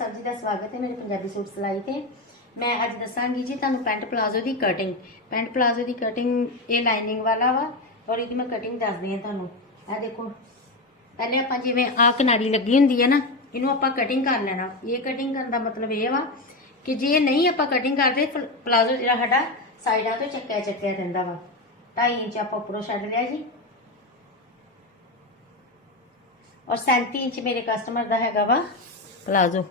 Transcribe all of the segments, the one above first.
ਸਭ ਜੀ ਦਾ ਸਵਾਗਤ ਹੈ ਮੇਰੇ ਪੰਜਾਬੀ ਸੂਟ ਸਿਲਾਈ ਤੇ। ਮੈਂ ਅੱਜ ਦੱਸਾਂਗੀ ਜੀ ਤੁਹਾਨੂੰ ਪੈਂਟ ਪਲਾਜ਼ੋ ਦੀ ਕਟਿੰਗ ਪੈਂਟ ਪਲਾਜ਼ੋ ਦੀ ਕਟਿੰਗ ਇਹ ਲਾਈਨਿੰਗ ਵਾਲਾ ਵਾ ਔਰ ਇਹਦੀ ਮੈਂ ਕਟਿੰਗ ਦੱਸਦੀ ਹਾਂ ਤੁਹਾਨੂੰ। ਇਹ ਦੇਖੋ, ਪਹਿਲੇ ਆਪਾਂ ਜਿਵੇਂ ਆਹ ਕਿਨਾਰੀ ਲੱਗੀ ਹੁੰਦੀ ਹੈ ਨਾ, ਇਹਨੂੰ ਆਪਾਂ ਕਟਿੰਗ ਕਰ ਲੈਣਾ। ਇਹ ਕਟਿੰਗ ਕਰਨ ਦਾ ਮਤਲਬ ਇਹ ਵਾ ਕਿ ਜੇ ਨਹੀਂ ਆਪਾਂ ਕਟਿੰਗ ਕਰਦੇ ਪਲਾਜ਼ੋ ਜਿਹੜਾ ਸਾਡਾ ਸਾਈਡਾਂ ਤੋਂ ਚੱਕਿਆ ਚੱਕਿਆ ਰਹਿੰਦਾ ਵਾ। 2.5 ਇੰਚ ਆਪਾਂ ਉੱਪਰੋਂ ਛੱਡ ਲਿਆ ਜੀ। ਔਰ 37 ਇੰਚ ਮੇਰੇ ਕਸਟਮਰ ਦਾ ਹੈਗਾ ਵਾ ਪਲਾਜ਼ੋ।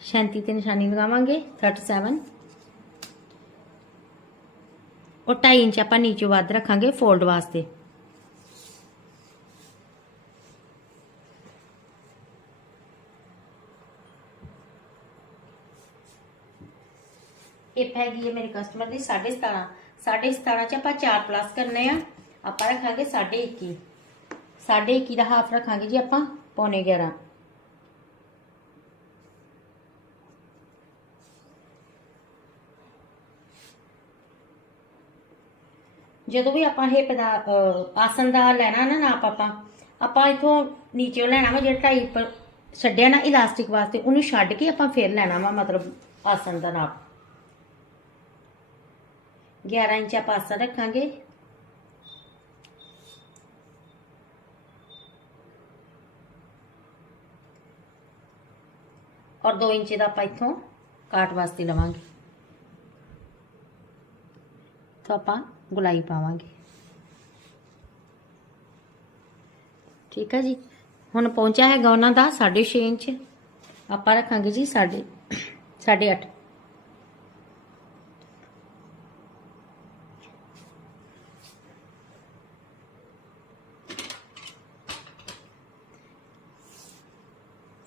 ਸ਼ੈਂਤੀ ਤੇ ਨਿਸ਼ਾਨੀ ਲਗਾਵਾਂਗੇ 37 ਔਰ 2.5 ਇੰਚ ਆਪਾਂ ਨੀਚੇ ਵੱਧ ਰੱਖਾਂਗੇ ਫੋਲਡ ਵਾਸਤੇ ਇਹ ਹੈਗੀ ਹੈ ਮੇਰੇ ਕਸਟਮਰ ਦੀ 17.5 17.5 ਚ ਆਪਾਂ 4 ਪਲੱਸ ਕਰਨੇ ਆ ਆਪਾਂ ਰੱਖਾਂਗੇ 21.5 21.5 ਦਾ ਹਾਫ ਰੱਖਾਂਗੇ ਜੀ ਆਪਾਂ ਪੌਣੇ 11 ਜਦੋਂ ਵੀ ਆਪਾਂ ਇਹ ਪਦਾ ਅਹ, ਆਸਨ ਦਾ ਲੈਣਾ ਨਾ ਨਾਪ ਆਪਾਂ ਆਪਾਂ ਇਥੋਂ ਨੀਚੇ ਲੈਣਾ ਵਾ ਜਿਹੜਾ ਢਾਈ ਪਰ ਛੱਡਿਆ ਨਾ ਇਲਾਸਟਿਕ ਵਾਸਤੇ ਉਹਨੂੰ ਛੱਡ ਕੇ ਆਪਾਂ ਫੇਰ ਲੈਣਾ ਵਾ ਮਤਲਬ ਆਸਨ ਦਾ ਨਾਪ। 11 ਇੰਚ ਆਪਾਂ ਆਸਨ ਰੱਖਾਂਗੇ। ਔਰ 2 ਇੰਚ ਦਾ ਆਪਾਂ ਇੱਥੋਂ ਕਾਟ ਵਾਸਤੇ ਲਵਾਂਗੇ। ਤਾਂ ਆਪਾਂ ਗੁਲਾਈ ਪਾਵਾਂਗੇ ਠੀਕ ਹੈ ਜੀ ਹੁਣ ਪਹੁੰਚਿਆ ਹੈਗਾ ਉਹਨਾਂ ਦਾ 6.5 ਇੰਚ ਆਪਾਂ ਰੱਖਾਂਗੇ ਜੀ 8.5 8.5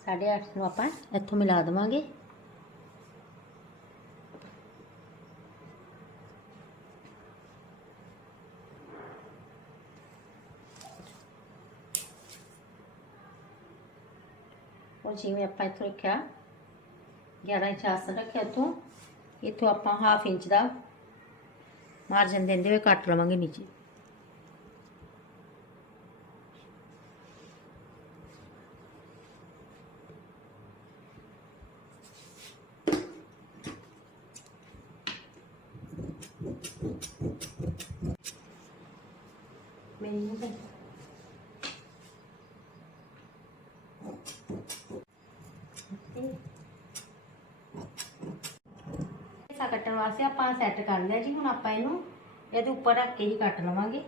8.5 ਨੂੰ ਆਪਾਂ ਇੱਥੋਂ ਮਿਲਾ ਦੇਵਾਂਗੇ पौजी में आप इतों रखा ग्यारह इंच आसन रखे इतों इतों आप हाफ़ इंच का मार्जिन देंदे हुए, कट लवेंगे नीचे Thank you. ਲਵਾਂਗੇ ਕੱਟਣ ਵਾਸਤੇ ਆਪਾਂ ਸੈੱਟ ਕਰ ਲਿਆ ਜੀ, ਹੁਣ ਆਪਾਂ ਇਹਨੂੰ ਇਹਦੇ ਉੱਪਰ ਰੱਖ ਕੇ ਹੀ ਕੱਟ ਲਵਾਂਗੇ।